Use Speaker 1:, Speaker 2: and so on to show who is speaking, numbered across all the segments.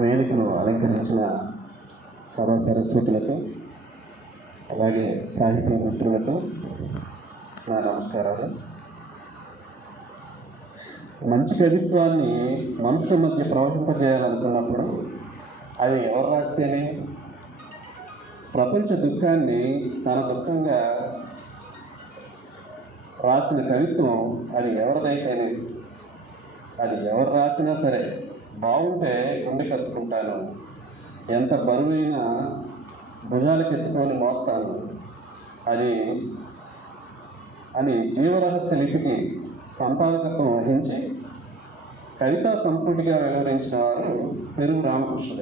Speaker 1: వేదికను అలంకరించిన సభా సరస్వతులకు అలాగే సాహిత్య మిత్రులకు నా నమస్కారాలు. మంచి కవిత్వాన్ని మనుషుల మధ్య ప్రవహింపజేయాలనుకున్నప్పుడు అది ఎవరు రాస్తేనే? ప్రపంచ దుఃఖాన్ని తన దుఃఖంగా రాసిన కవిత్వం అది ఎవరిదైతేనే? అది ఎవరు రాసినా సరే బాగుంటే గుండె కత్తుకుంటాను ఎంత బరువైన భుజాలకు ఎత్తుకొని మోస్తాను. అది అని జీవరహస్య లిపికి సంపాదకత్వం వహించి కవితా సంపుటిగా వెలువరించిన వారు పెరుగు రామకృష్ణ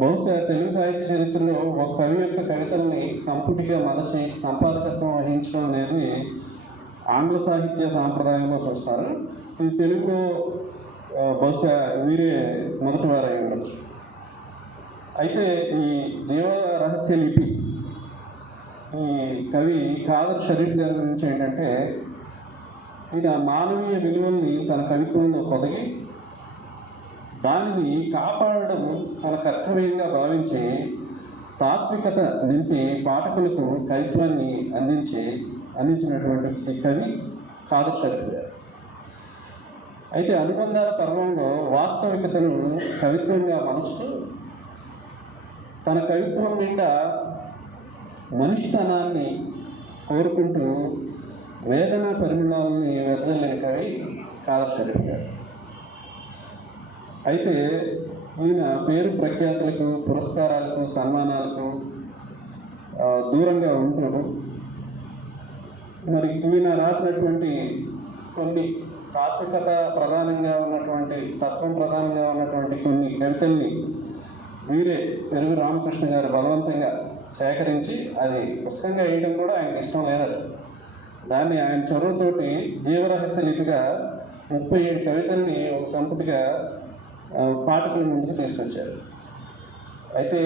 Speaker 1: బహుశా తెలుగు సాహిత్య చరిత్రలో ఒక కవి యొక్క కవితల్ని సంపుటిగా మలచి సంపాదకత్వం వహించడం అనేది ఆంగ్ల సాహిత్య సాంప్రదాయంలో చూస్తారు. ఇది తెలుగులో బహుశా వీరే మొదటి వారై ఉండొచ్చు అయితే ఈ జీవ రహస్య లిపి ఈ కవి కాదర్ షరీఫ్ గారి గురించి ఏంటంటే ఈయన మానవీయ విలువల్ని తన కవిత్వంలో పొదగి దానిని కాపాడడం తన కర్తవ్యంగా భావించి తాత్వికత నింపి పాఠకులకు కవిత్వాన్ని అందించి అందించినటువంటి కవి కాదర్ షరీఫ్ గారు. అయితే అనుబంధాల పర్వంలో వాస్తవికతను కవిత్వంగా మలుస్తూ తన కవిత్వం నిండా మనిషితనాన్ని కోరుకుంటూ వేదన పరిమళాలని వెదజల్లిన కవి కాదర్ గారు. అయితే ఈయన పేరు ప్రఖ్యాతులకు పురస్కారాలకు సన్మానాలకు దూరంగా ఉంటూ మరి ఈయన రాసినటువంటి కొన్ని తాత్వికత ప్రధానంగా ఉన్నటువంటి తత్వం ప్రధానంగా ఉన్నటువంటి కొన్ని కవితల్ని వీరే పెరుగు రామకృష్ణ గారు బలవంతంగా సేకరించి అది పుస్తకంగా వేయడం కూడా ఆయనకి ఇష్టం లేదట దాన్ని ఆయన చొరవతోటి జీవరహస్య లిపిగా ముప్పై ఏడు కవితల్ని ఒక సంపుటిగా పాఠకుల ముందుకు తీసుకొచ్చారు. అయితే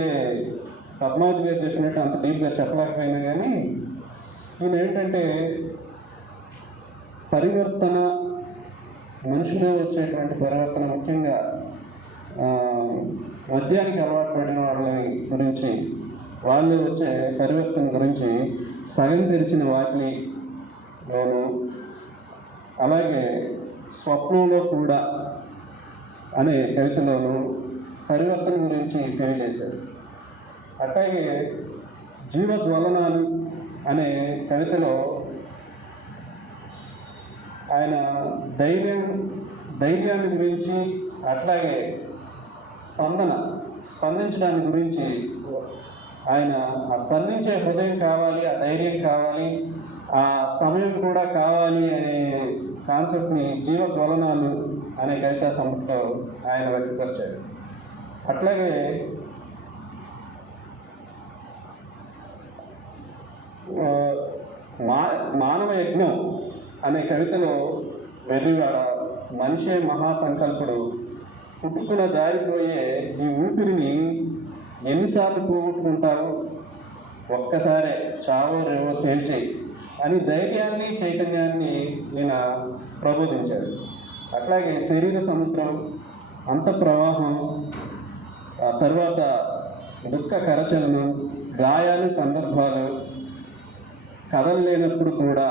Speaker 1: పద్మావతి గారు చెప్పినట్టు అంత డీప్గా చెప్పలేకపోయినా కానీ ఈయన ఏంటంటే పరివర్తన మనుషులు వచ్చేటువంటి పరివర్తన ముఖ్యంగా మద్యానికి అలవాటు పడిన వాళ్ళని గురించి వాళ్ళు వచ్చే పరివర్తన గురించి సగం తెరిచిన వాటిని నేను అలాగే స్వప్నంలో కూడా అనే కవితలోను పరివర్తన గురించి తెలియజేశారు. అట్లాగే జీవ జ్వలనాలు అనే కవితలో ఆయన ధైర్యం ధైర్యాన్ని గురించి అట్లాగే స్పందన స్పందించడాన్ని గురించి ఆయన ఆ స్పందించే హృదయం కావాలి ఆ ధైర్యం కావాలి ఆ సమయం కూడా కావాలి అనే కాన్సెప్ట్ని జీవ జ్వలనాలు అనే కవితా సంపుట్లో ఆయన వ్యక్తపరిచారు. అట్లాగే మా మానవ యజ్ఞం అనే కవితలో వెర్రివాడ మనిషే మహాసంకల్పుడు. పుట్టుకున జారిపోయే ఈ ఊపిరిని ఎన్నిసార్లు పోగొట్టుకుంటావు? ఒక్కసారే చావో రేవో తేల్చేయి అని ధైర్యాన్ని చైతన్యాన్ని ఈయన ప్రబోధించాడు. అట్లాగే శరీర సముద్రం అంత ప్రవాహం ఆ తర్వాత దుఃఖ కరచలనం గాయాలు సందర్భాలు కథలు లేనప్పుడు కూడా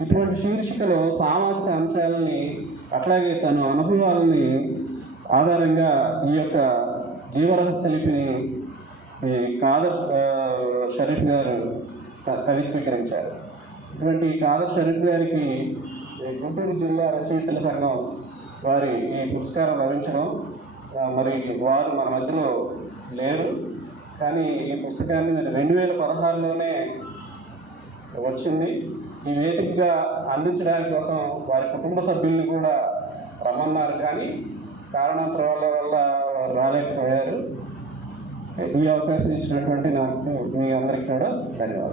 Speaker 1: ఇటువంటి శీర్షికలో సామాజిక అంశాలని అట్లాగే తన అనుభవాలని ఆధారంగా ఈ యొక్క జీవరహస్య లిపిని ఈ కాదర్ షరీఫ్ గారు క- కవిత్వీకరించారు. ఇటువంటి కాదర్ షరీఫ్ గారికి గుంటూరు జిల్లా రచయితల సంఘం వారి ఈ పురస్కారం లభించడం మరి వారు మన మధ్యలో లేరు. కానీ ఈ పుస్తకాన్ని రెండు వేల పదహారులోనే వచ్చింది. వేదికగా అందించడానికి కోసం వారి కుటుంబ సభ్యుల్ని కూడా రమ్మన్నారు. కానీ కారణాంతరాల వల్ల వారు రాలేకపోయారు. ఈ అవకాశం ఇచ్చినటువంటి నాకు మీ అందరికీ కూడా ధన్యవాదాలు.